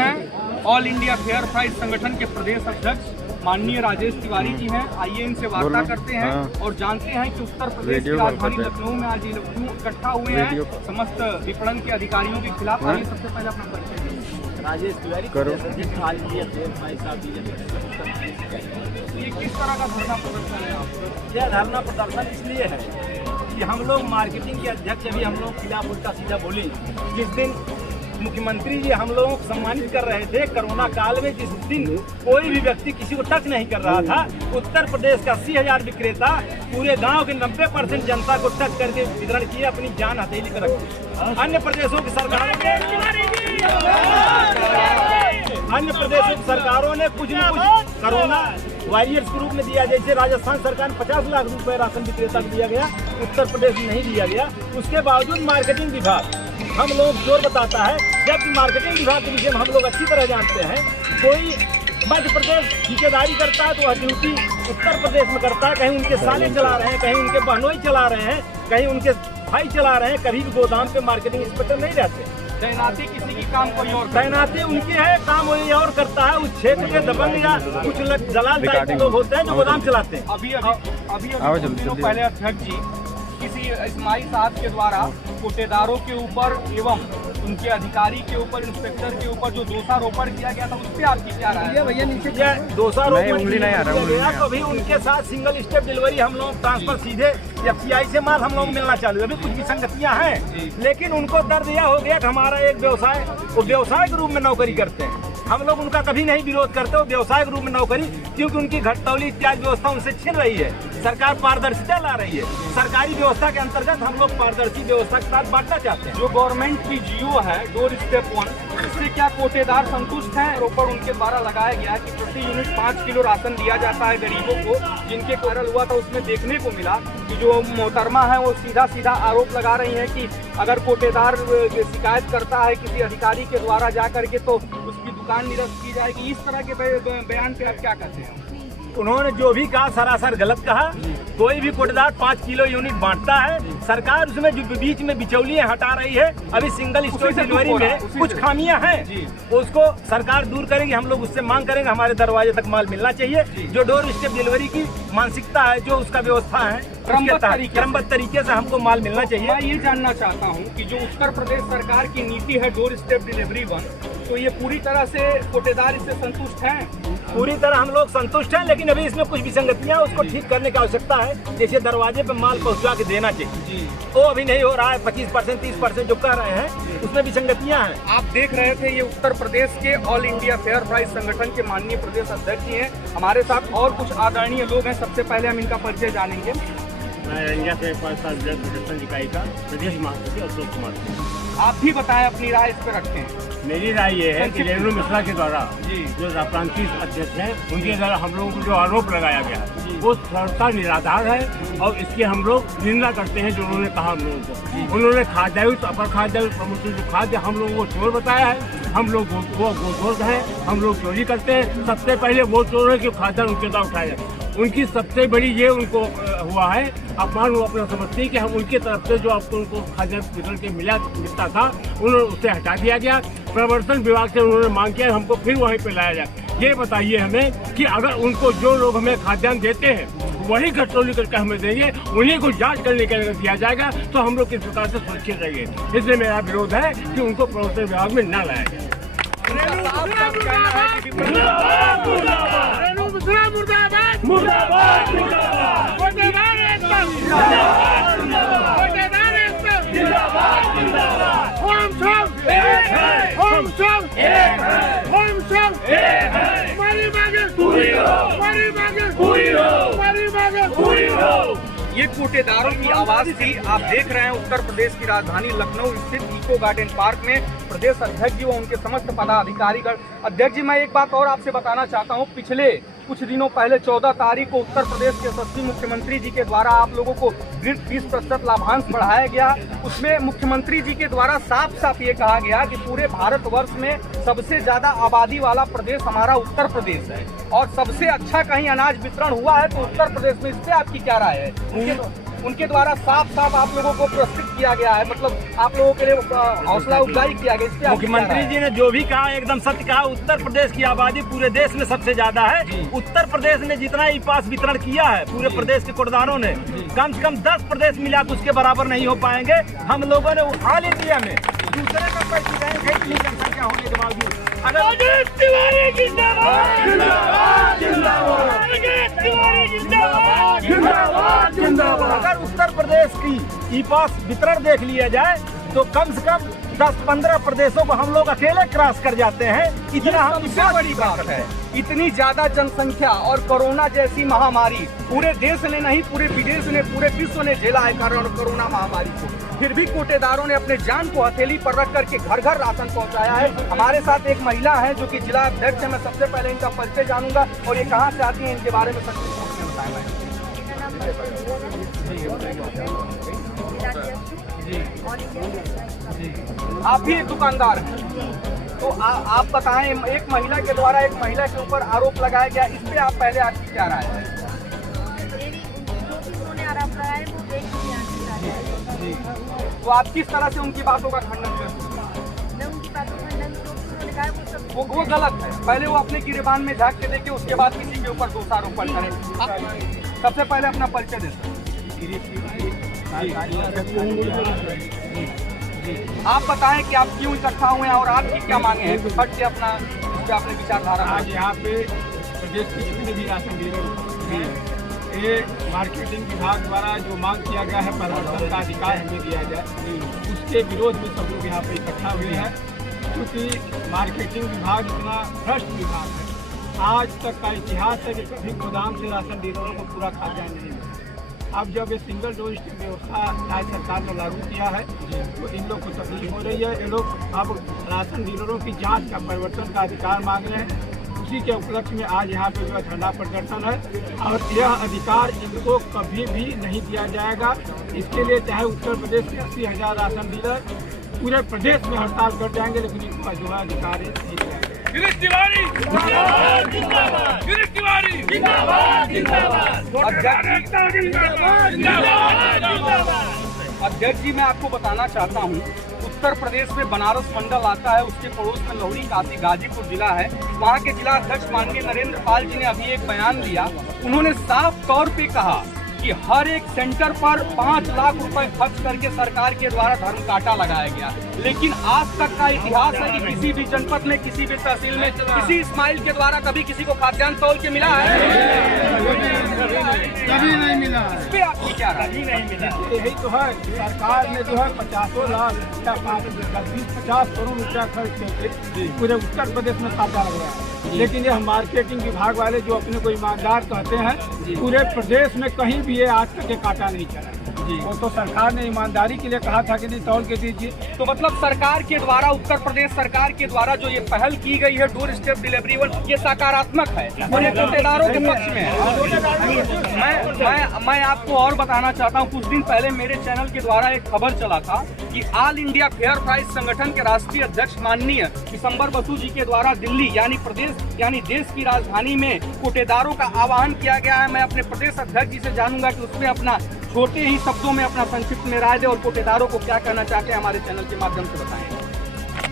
हैं all India fair price संगठन के प्रदेश अध्यक्ष माननीय राजेश तिवारी जी हैं। आइए इनसे वार्ता करते हैं और जानते हैं कि उत्तर प्रदेश की राजधानी लखनऊ में आज ये लोग क्यों इकट्ठा हुए हैं समस्त विपणन के अधिकारियों के खिलाफ। आइए सबसे पहले अपना परिचय। राजेश तिवारी ये किस तरह का धरना प्रदर्शन है आप? यह धरना प्रदर्शन इसलिए है कि हम लोग मार्केटिंग के अध्यक्ष अभी हम लोग खिलाफ उल्टा सीधा बोले। जिस दिन मुख्यमंत्री जी हम लोगों को सम्मानित कर रहे थे कोरोना काल में, जिस दिन कोई भी व्यक्ति किसी को टच नहीं कर रहा था, उत्तर प्रदेश का 80,000 विक्रेता पूरे गांव के 90% जनता को टच करके वितरण किए, अपनी जान हथेली पर रखी। अन्य प्रदेशों की सरकारों ने कुछ न कुछ कोरोना वॉरियर्स के रूप में दिया। जैसे राजस्थान सरकार ने 50 लाख रुपए राशन विक्रेता को दिया गया, उत्तर प्रदेश में नहीं दिया गया। उसके बावजूद मार्केटिंग विभाग हम लोग जोर बताता है, जबकि मार्केटिंग विभाग के विषय में हम लोग अच्छी तरह जानते हैं। कोई मध्य प्रदेश ठेकेदारी करता है तो वह ड्यूटी उत्तर प्रदेश में करता है। कहीं उनके साले चला रहे हैं, कहीं उनके बहनोई चला रहे हैं, कहीं उनके भाई चला रहे हैं। कभी भी गोदाम पे मार्केटिंग इंस्पेक्टर नहीं रहते। तैनाती किसी की काम कोई और, तैनाती उनकी है, काम वही और करता है। उस क्षेत्र के दबंग या कुछ दलाल टाइप के लोग होते हैं जो गोदाम चलाते हैं। अभी पहले अध्यक्ष जी किसी इस्माइल साहब के द्वारा कोटेदारों के ऊपर एवं उनके अधिकारी के ऊपर, इंस्पेक्टर के ऊपर जो दोषारोपण किया गया था, उस पर आपकी क्या राय है? भैया नीचे क्या दोषारोपण किया गया तो अभी उनके साथ सिंगल स्टेप डिलीवरी हम लोग ट्रांसफर सीधे FCI से माल हम लोग मिलना चालू है। अभी कुछ विसंगतियां हैं, लेकिन उनको दर्द यह हो गया कि हमारा एक व्यवसाय, वो व्यवसाय के रूप में नौकरी करते हैं। हम लोग उनका कभी नहीं विरोध करते, वो व्यवसाय के रूप में नौकरी, क्योंकि उनकी घटतौली इत्यादि व्यवस्था उनसे छिन रही है। सरकार पारदर्शिता ला रही है। सरकारी व्यवस्था के अंतर्गत हम लोग पारदर्शी व्यवस्था के साथ बांटना चाहते हैं। जो गवर्नमेंट की जियो है डोर स्टेप 1, इससे क्या कोटेदार संतुष्ट हैं? आरोपण उनके द्वारा लगाया गया कि प्रति यूनिट 5 किलो राशन दिया जाता है गरीबों को। जिनके वायरल हुआ था उसमें देखने को मिला कि जो मोहतरमा है वो सीधा आरोप लगा रही है कि अगर कोटेदार शिकायत करता है किसी अधिकारी के द्वारा जा करके तो उसकी दुकान निरस्त की जाएगी। इस तरह के बयान पे आप क्या कहते हैं? उन्होंने जो भी कहा सरासर गलत कहा। कोई भी कोटेदार 5 किलो यूनिट बांटता है, सरकार उसमें जो बीच में बिचौलियां हटा रही है। अभी सिंगल स्टोर डिलीवरी में कुछ खामियां हैं, उसको सरकार दूर करेगी। हम लोग उससे मांग करेंगे हमारे दरवाजे तक माल मिलना चाहिए। जो डोर स्टेप डिलीवरी की मानसिकता है, जो उसका व्यवस्था है, क्रमबद्ध तरीके से हमको माल मिलना चाहिए। मैं ये जानना चाहता हूँ कि जो उत्तर प्रदेश सरकार की नीति है डोर स्टेप डिलीवरी 1, तो ये पूरी तरह से कोटेदार इससे संतुष्ट हैं? पूरी तरह हम लोग संतुष्ट हैं, लेकिन अभी इसमें कुछ विसंगतियां, उसको ठीक करने की आवश्यकता है। जैसे दरवाजे पे माल पहुंचा के देना चाहिए, वो अभी नहीं हो रहा है। 25% 30% जो कह रहे हैं उसमें विसंगतियां हैं। आप देख रहे थे ये उत्तर प्रदेश के ऑल इंडिया फेयर प्राइस संगठन के माननीय प्रदेश अध्यक्ष जी हैं। हमारे साथ और कुछ आदरणीय लोग हैं। सबसे पहले हम इनका परिचय जानेंगे। मैं इंडिया फेयर प्राइस संगठन इकाई का प्रदेश महासचिव अशोक कुमार। आप भी बताएं, अपनी राय इस पर रखें। मेरी राय ये है कि रेणु मिश्रा के द्वारा जो प्रांतीय अध्यक्ष हैं, उनके द्वारा हम लोगों को जो आरोप लगाया गया है वो सर्वथा निराधार है और इसकी हम लोग निंदा करते हैं। जो उन्होंने कहा हम लोगों को, उन्होंने खाद्यायुक्त, अपर खाद्यायुक्त, प्रमोशन जो खाद्य हम लोगों को चोर बताया है। हम लोग वो गोचोर हैं, हम लोग चोरी करते हैं। सबसे पहले वो चोर है कि खाद्यान्न उनके द्वारा उठाया जाए। उनकी सबसे बड़ी ये उनको हुआ है अपमान। वो अपना समझते हैं कि हम उनकी तरफ से जो आपको उनको खाद्यान्न वितरण के मिलता था, उन्होंने उसे हटा दिया गया। प्रवर्तन विभाग से उन्होंने मांग किया हमको फिर वहीं पे लाया जाए। ये बताइए हमें कि अगर उनको जो लोग हमें खाद्यान्न देते हैं वही घटतौली करके हमें देंगे, उन्हीं को जांच करने के लिए दिया जाएगा, तो हम लोग किस प्रकार से सुरक्षित रहेंगे। इसलिए मेरा विरोध है कि उनको प्रवर्तन विभाग में न लाया जाए। ये कोटेदारों की आवाज थी। आप देख रहे हैं उत्तर प्रदेश की राजधानी लखनऊ स्थित इको गार्डन पार्क में प्रदेश अध्यक्ष जी व उनके समस्त पदाधिकारी। अध्यक्ष जी, मैं एक बात और आपसे बताना चाहता हूं। पिछले कुछ दिनों पहले 14 तारीख को उत्तर प्रदेश के यशस्वी मुख्यमंत्री जी के द्वारा आप लोगों को 20% लाभांश बढ़ाया गया। उसमें मुख्यमंत्री जी के द्वारा साफ साफ ये कहा गया कि पूरे भारतवर्ष में सबसे ज्यादा आबादी वाला प्रदेश हमारा उत्तर प्रदेश है और सबसे अच्छा कहीं अनाज वितरण हुआ है तो उत्तर प्रदेश में। इस पे आपकी क्या राय है? उनके द्वारा साफ साफ आप लोगों को पुरस्कृत किया गया है, मतलब आप लोगों के लिए हौसला अफजाई किया गया। इस पे मुख्यमंत्री जी ने जो भी कहा एकदम सत्य कहा। उत्तर प्रदेश की आबादी पूरे देश में सबसे ज्यादा है। उत्तर प्रदेश ने जितना ई पास वितरण किया है पूरे प्रदेश के कोटदारों ने, कम से कम 10 प्रदेश मिला तो उसके बराबर नहीं हो पाएंगे। हम लोगों ने ऑल इंडिया में दूसरे नंबर की रैंक है इतनी जनसंख्या होने के बावजूद। अगर उत्तर प्रदेश की ई पास वितरण देख लिया जाए तो कम से कम 10-15 प्रदेशों को हम लोग अकेले क्रॉस कर जाते हैं। इतना सबसे बड़ी बात है, इतनी ज्यादा जनसंख्या और कोरोना जैसी महामारी पूरे देश ने नहीं पूरे विदेश ने पूरे विश्व ने झेला है कोरोना महामारी को, फिर भी कोटेदारों ने अपने जान को हथेली पर रख करके घर घर राशन पहुंचाया है। हमारे साथ एक महिला है जो कि जिला अध्यक्ष है। मैं सबसे पहले इनका परिचय जानूंगा और ये कहाँ से आती है, इनके बारे में सब कुछ बताएं। आप भी एक दुकानदार हैं, तो आप बताएं, एक महिला के द्वारा एक महिला के ऊपर आरोप लगाया गया, इस पे आप पहले आपकी क्या राय है? आरोप लगाए वो तो आप किस तरह से उनकी बातों का खंडन करते हैं? मैं उनकी बातों का खंडन उन्होंने कहा वो सब वो गलत है। पहले वो अपने गिरेबान में झाँक के देखे, उसके बाद किसी के ऊपर दोषारोपण करें। सबसे पहले अपना परिचय दें। आप बताएं कि आप क्यों इकट्ठा हुए हैं और आपकी क्या मांगे हैं, फट से अपना इस पे अपने विचारधारा। आज यहाँ पे प्रदेश के जितने भी राशन डीलर हैं, ये मार्केटिंग विभाग द्वारा जो मांग किया गया है परिवर्तन का अधिकार हमें दिया जाए, उसके विरोध में सब लोग यहाँ पे इकट्ठा हुए हैं। क्योंकि मार्केटिंग विभाग इतना भ्रष्ट विभाग है, आज तक का इतिहास है कि कभी गोदाम से राशन डीलरों को पूरा खाद्यान्न नहीं मिला। अब जब ये सिंगल डोमेस्टिक व्यवस्था राज्य सरकार ने लागू किया है तो इन लोग को तकलीफ हो रही है। ये लोग अब राशन डीलरों की जांच का परिवर्तन का अधिकार मांग रहे हैं। उसी के उपलक्ष्य में आज यहाँ पे जो है धरना प्रदर्शन है और यह अधिकार इनको कभी भी नहीं दिया जाएगा। इसके लिए चाहे उत्तर प्रदेश के 80,000 राशन डीलर पूरे प्रदेश में हड़ताल कर जाएंगे, लेकिन इनका जो है अधिकार नहीं दिया जाएगा। अध्यक्ष जी, मैं आपको बताना चाहता हूँ, उत्तर प्रदेश में बनारस मंडल आता है, उसके पड़ोस में लोहरी काशी गाजीपुर जिला है। वहाँ के जिला अध्यक्ष माननीय नरेंद्र पाल जी ने अभी एक बयान दिया। उन्होंने साफ तौर पे कहा कि हर एक सेंटर पर 5 लाख रुपए खर्च करके सरकार के द्वारा धर्म काटा लगाया गया, लेकिन आज तक का इतिहास है कि किसी भी जनपद में, किसी भी तहसील में, किसी इस्माइल के द्वारा कभी किसी को खाद्यान्न तौल के मिला है? कभी नहीं मिला। इस पे आपकी क्या राय? नहीं मिला। यही तो है, सरकार ने जो है 50 लाख 20-50 करोड़ रुपया खर्च करके पूरे उत्तर प्रदेश में खाता लगाया है। लेकिन यह मार्केटिंग विभाग वाले जो अपने को ईमानदार कहते हैं, पूरे प्रदेश में कहीं भी ये आज तक काटा नहीं चला। वो तो सरकार ने ईमानदारी के लिए कहा था कि नहीं तौल के दीजिए। तो मतलब सरकार के द्वारा, उत्तर प्रदेश सरकार के द्वारा जो ये पहल की गई है डोर स्टेप डिलीवरी, ये सकारात्मक है और ये कोटेदारों के पक्ष में है। मैं आपको और बताना चाहता हूँ, कुछ दिन पहले मेरे चैनल के द्वारा एक खबर चला था कि ऑल इंडिया फेयर प्राइस संगठन के राष्ट्रीय अध्यक्ष माननीय दिसंबर बसु जी के द्वारा दिल्ली यानी देश की राजधानी में कोटेदारों का आह्वान किया गया है। मैं अपने प्रदेश अध्यक्ष जी से जानूंगा कि उसमें अपना छोटे ही शब्दों में अपना संक्षिप्त में राय दे और कोटेदारों को क्या कहना चाहते हैं, हमारे चैनल के माध्यम से बताएं।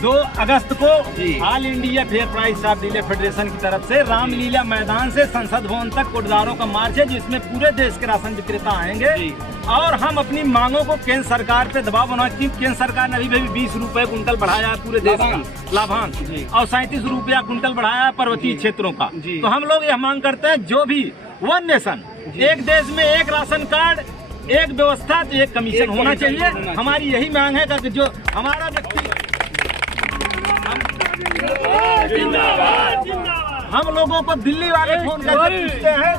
2 अगस्त को all India fair price of dealer federation की तरफ से रामलीला मैदान से संसद भवन तक कोटेदारों का मार्च है, जिसमें पूरे देश के राशन विक्रेता आएंगे और हम अपनी मांगों को केंद्र सरकार पे दबाव बनाएंगे। क्योंकि केंद्र सरकार ने अभी 20 रुपए कुंटल बढ़ाया है पूरे देश का लाभांश और 37 रुपया कुंटल बढ़ाया है पर्वतीय क्षेत्रों का। तो हम लोग यह मांग करते हैं, जो भी वन नेशन, एक देश में एक राशन कार्ड, एक व्यवस्था, तो एक कमीशन होना चाहिए। हमारी यही मांग है कि जो हमारा व्यक्ति हम लोगों को दिल्ली वाले फोन करके पूछते हैं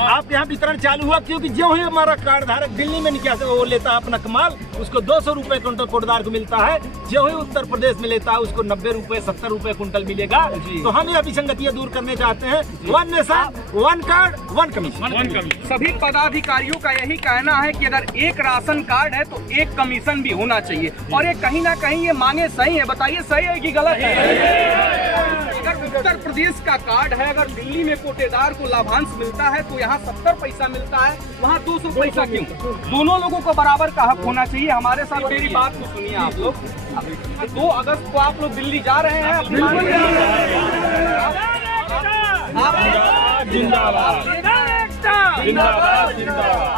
आप यहाँ वितरण चालू हुआ, क्योंकि जो ही हमारा कार्ड धारक दिल्ली में निकाल वो लेता है अपना कमाल, उसको 200 रुपए कुंटल कोटेदार को मिलता है। जो ही उत्तर प्रदेश में लेता है उसको 90 रुपए 70 रुपए कुंटल मिलेगा। तो हम यह विसंगतियाँ दूर करने चाहते हैं। One nation, one card, one commission. सभी पदाधिकारियों का यही कहना है कि अगर एक राशन कार्ड है तो एक कमीशन भी होना चाहिए और ये कहीं ना कहीं ये मांगे सही है। बताइए सही है कि गलत है? अगर उत्तर प्रदेश का कार्ड है, अगर दिल्ली में कोटेदार को लाभांश मिलता है तो यहाँ 70 पैसा मिलता है, वहाँ 200 पैसा क्यों? दोनों लोगों को बराबर का हक होना चाहिए। हमारे साथ मेरी बात को सुनिए आप लोग। 2 अगस्त को आप लोग दिल्ली जा रहे हैं,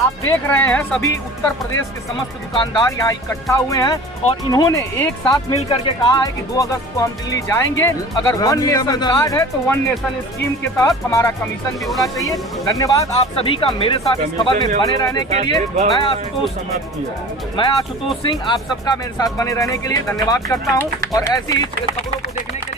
आप देख रहे हैं सभी उत्तर प्रदेश के समस्त दुकानदार यहाँ इकट्ठा हुए हैं और इन्होंने एक साथ मिल करके कहा है कि 2 अगस्त को हम दिल्ली जाएंगे। अगर वन नेशन कार्ड है तो वन नेशन स्कीम के तहत हमारा कमीशन भी होना चाहिए। धन्यवाद आप सभी का मेरे साथ इस खबर में बने रहने के लिए। मैं आशुतोष सिंह आप सबका मेरे साथ बने रहने के लिए धन्यवाद करता हूँ और ऐसी ही खबरों को देखने के